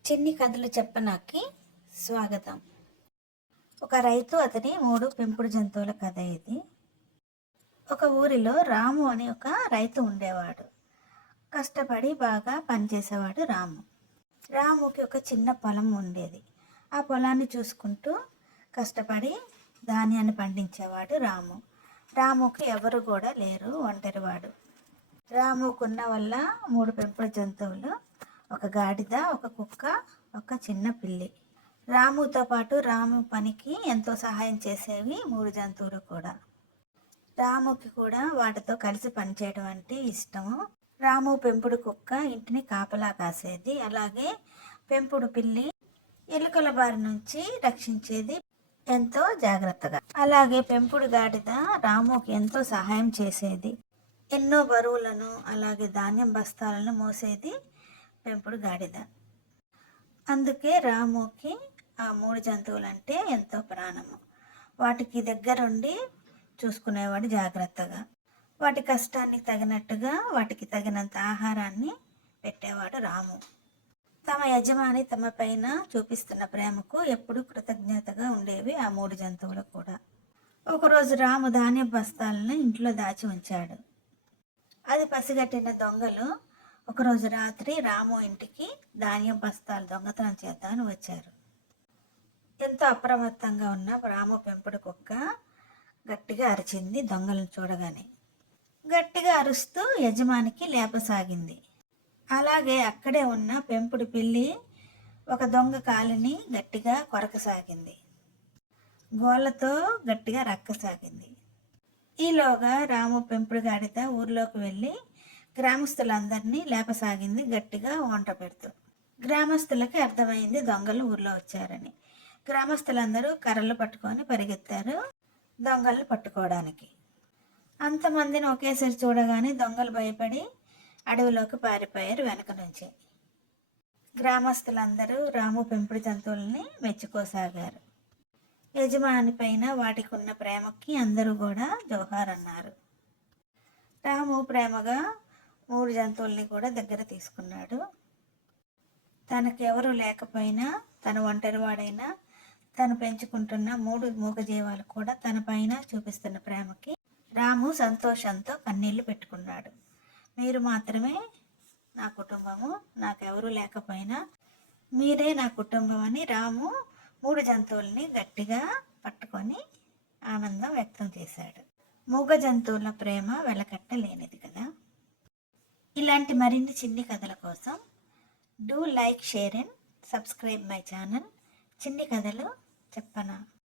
చిన్ని కథలు చెప్పనాకి స్వాగతం. ఒక రైతు అతని మూడు పెంపుడు జంతువుల కథ ఇది. ఒక ఊరిలో రాము అని ఒక రైతు ఉండేవాడు. కష్టపడి బాగా పనిచేసేవాడు రాము. రాముకి ఒక చిన్న పొలం ఉండేది. ఆ పొలాన్ని చూసుకుంటూ కష్టపడి ధాన్యాన్ని పండించేవాడు రాము. రాముకి ఎవరు కూడా లేరు ఒంటరివాడు. రాముకున్న వల్ల మూడు పెంపుడు జంతువులు ఒక గాడిద ఒక కుక్క ఒక చిన్న పిల్లి. రాముతో పాటు రాము పనికి ఎంతో సహాయం చేసేవి మూడు జంతువులు కూడా. రాముకి కూడా వాటితో కలిసి పనిచేయడం అంటే ఇష్టము. రాము పెంపుడు కుక్క ఇంటిని కాపలా కాసేది. అలాగే పెంపుడు పిల్లి ఎలుకల బారి నుంచి రక్షించేది ఎంతో జాగ్రత్తగా. అలాగే పెంపుడు గాడిద రాముకి ఎంతో సహాయం చేసేది. ఎన్నో బరువులను అలాగే ధాన్యం బస్తాలను మోసేది. పెంపుడు గాడిద. అందుకే రాముకి ఆ మూడు జంతువులంటే ఎంతో ప్రాణము. వాటికి దగ్గరుండి చూసుకునేవాడు జాగ్రత్తగా. వాటి కష్టానికి తగినట్టుగా వాటికి తగినంత ఆహారాన్ని పెట్టేవాడు రాము. తమ యజమాని తమ పైన చూపిస్తున్న ప్రేమకు ఎప్పుడూ కృతజ్ఞతగా ఉండేవి ఆ మూడు జంతువులు కూడా. ఒకరోజు రాము ధాన్య బస్తాలను ఇంట్లో దాచి ఉంచాడు. అది పసిగట్టిన దొంగలు ఒకరోజు రాత్రి రాము ఇంటికి ధాన్యం బస్తాలు దొంగతనం చేద్దామని వచ్చారు. ఎంతో అప్రమత్తంగా ఉన్న రాము పెంపుడు కుక్క గట్టిగా అరిచింది దొంగలను చూడగానే. గట్టిగా అరుస్తూ యజమానికి లేపసాగింది అలాగే అక్కడే ఉన్న పెంపుడు పిల్లి ఒక దొంగ కాలిని గట్టిగా కొరకసాగింది గోళ్ళతో గట్టిగా రక్కసాగింది ఈలోగా రాము పెంపుడు గాడిత ఊర్లోకి వెళ్ళి గ్రామస్తులందరినీ లేపసాగింది గట్టిగా వంట పెడుతూ. గ్రామస్తులకి అర్థమైంది దొంగలు ఊర్లో వచ్చారని. గ్రామస్తులందరూ కర్రలు పట్టుకొని పరిగెత్తారు దొంగలను పట్టుకోవడానికి. అంతమందిని ఒకేసారి చూడగానే దొంగలు భయపడి అడవిలోకి పారిపోయారు వెనక నుంచి. గ్రామస్తులందరూ రాము పెంపుడు జంతువుల్ని మెచ్చుకోసాగారు. యజమాని పైన వాటికి ఉన్న ప్రేమకి అందరూ కూడా జోహార్ అన్నారు రాము ప్రేమగా మూడు జంతువుల్ని కూడా దగ్గర తీసుకున్నాడు. తనకెవరు లేకపోయినా తన ఒంటరివాడైనా తను పెంచుకుంటున్న మూడు మూగజీవాలు కూడా తన పైన చూపిస్తున్న ప్రేమకి రాము సంతోషంతో కన్నీళ్ళు పెట్టుకున్నాడు. మీరు మాత్రమే నా కుటుంబము నాకెవరు లేకపోయినా మీరే నా కుటుంబం అని రాము మూడు జంతువుల్ని గట్టిగా పట్టుకొని ఆనందం వ్యక్తం చేశాడు. మూగ జంతువుల ప్రేమ వెలకట్టలేనిది కదా. ఇలాంటి మరిన్ని చిన్ని కథల కోసం do like share and subscribe my channel. చిన్ని కథలు చెప్పనా?